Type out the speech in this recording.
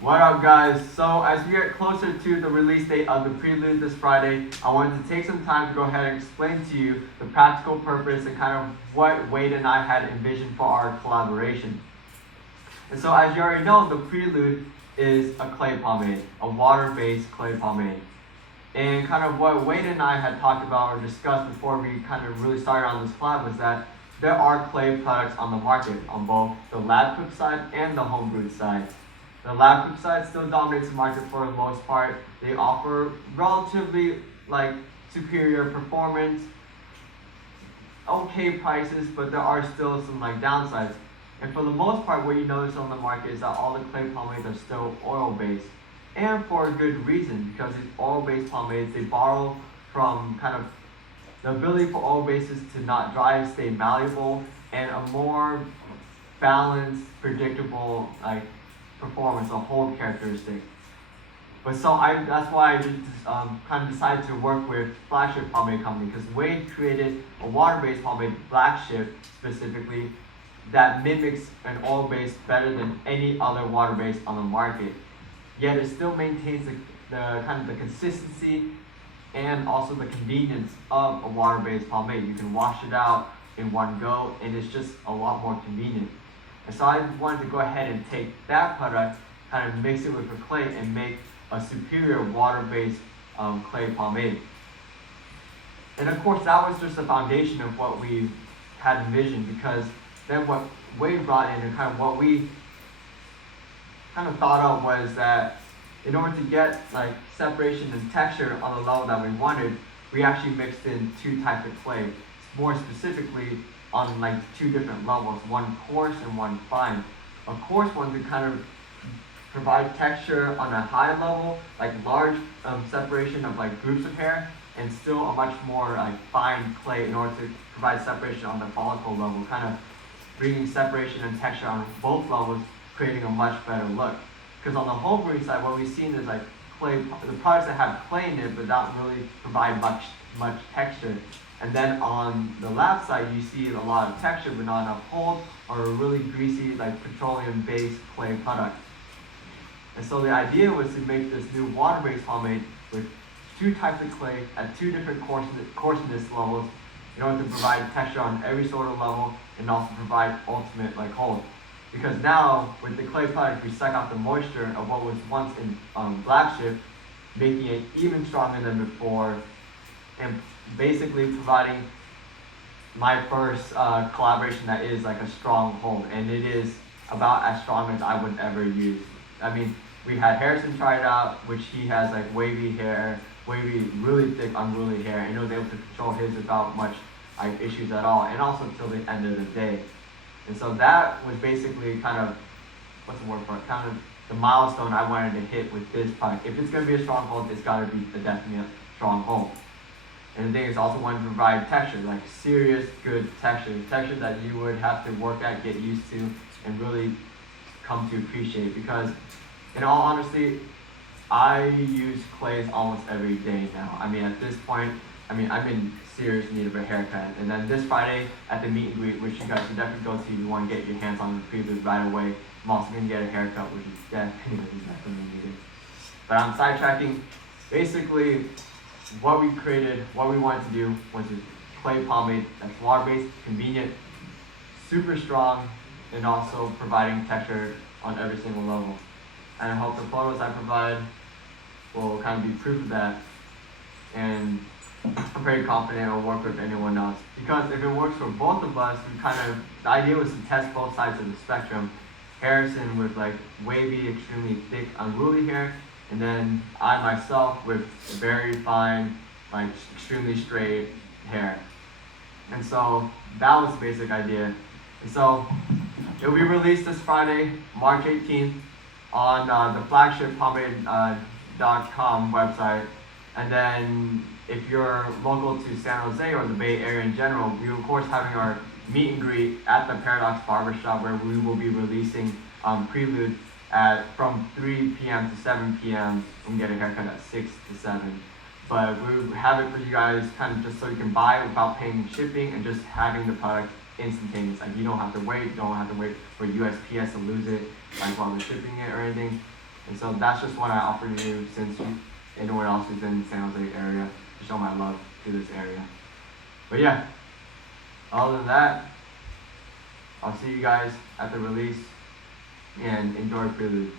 What up, guys? So as we get closer to the release date of the Prelude this Friday, I wanted to take some time to go ahead and explain to you the practical purpose and kind of what Wade and I had envisioned for our collaboration. And so as you already know, the Prelude is a clay pomade, a water-based clay pomade. And kind of what Wade and I had talked about or discussed before we kind of really started on this collab was that there are clay products on the market on both the lab cooked side and the home brewed side. The lab cooked side still dominates the market for the most part. They offer relatively superior performance, okay prices, but there are still some downsides. And for the most part, what you notice on the market is that all the clay pomades are still oil based. And for a good reason, because these oil based pomades, they borrow from kind of the ability for oil bases to not dry, stay malleable, and a more balanced, predictable performance, a hold characteristic. But that's why I just kind of decided to work with Flagship Pomade Company, because Wade created a water-based pomade, Flagship specifically, that mimics an oil-based better than any other water-based on the market. Yet it still maintains the kind of the consistency and also the convenience of a water-based pomade. You can wash it out in one go, and it's just a lot more convenient. And so I wanted to go ahead and take that product, kind of mix it with a clay, and make a superior water-based clay pomade. And of course, that was just the foundation of what we had envisioned, because then what Wade brought in and kind of what we kind of thought of was that in order to get separation and texture on the level that we wanted, we actually mixed in two types of clay, more specifically on two different levels, one coarse and one fine. A coarse one to kind of provide texture on a high level, large separation of groups of hair, and still a much more fine clay in order to provide separation on the follicle level, kind of bringing separation and texture on both levels, creating a much better look. Because on the home brewing side, what we've seen is clay, the products that have clay in it but don't really provide much texture. And then on the lab side, you see a lot of texture but not enough hold, or a really greasy petroleum-based clay product. And so the idea was to make this new water-based pomade with two types of clay at two different coarseness levels in order to provide texture on every sort of level and also provide ultimate hold. Because now with the clay product, we suck out the moisture of what was once in Flagship, making it even stronger than before, and basically providing my first collaboration that is a strong hold, and it is about as strong as I would ever use. I mean, we had Harrison try it out, which he has wavy hair, really thick, unruly hair, and he was able to control his without much issues at all, and also till the end of the day. And so that was basically kind of, what's the word for it, kind of the milestone I wanted to hit with this product. If it's going to be a strong hold, it's got to be a definite strong hold. And the thing is, also wanted to provide texture, serious good texture that you would have to work at, get used to, and really come to appreciate. Because in all honesty, I use clays almost every day now. I mean, at this point, I'm in serious need of a haircut. And then this Friday at the meet and greet, which you guys should definitely go to if you want to get your hands on the Prelude right away, I'm also going to get a haircut, which is definitely needed. But I'm sidetracking. Basically, what we created, what we wanted to do was a clay pomade that's water-based, convenient, super strong, and also providing texture on every single level. And I hope the photos I provide will kind of be proof of that. And I'm very confident it'll work with anyone else. Because if it works for both of us, the idea was to test both sides of the spectrum. Harrison with wavy, extremely thick, unruly hair, and then I myself with very fine, extremely straight hair. And so that was the basic idea. And so it will be released this Friday, March 18th, on the flagshippomade.com website. And then if you're local to San Jose or the Bay Area in general, we're of course having our meet and greet at the Paradox Barbershop, where we will be releasing Prelude from 3 p.m. to 7 p.m. and get a haircut at 6 to 7. But we have it for you guys kind of just so you can buy it without paying shipping and just having the product instantaneous. You don't have to wait for USPS to lose it while they're shipping it or anything. And so that's just one I offered you since anyone else is in the San Jose area to show my love to this area. But yeah, other than that, I'll see you guys at the release and enjoy Prelude.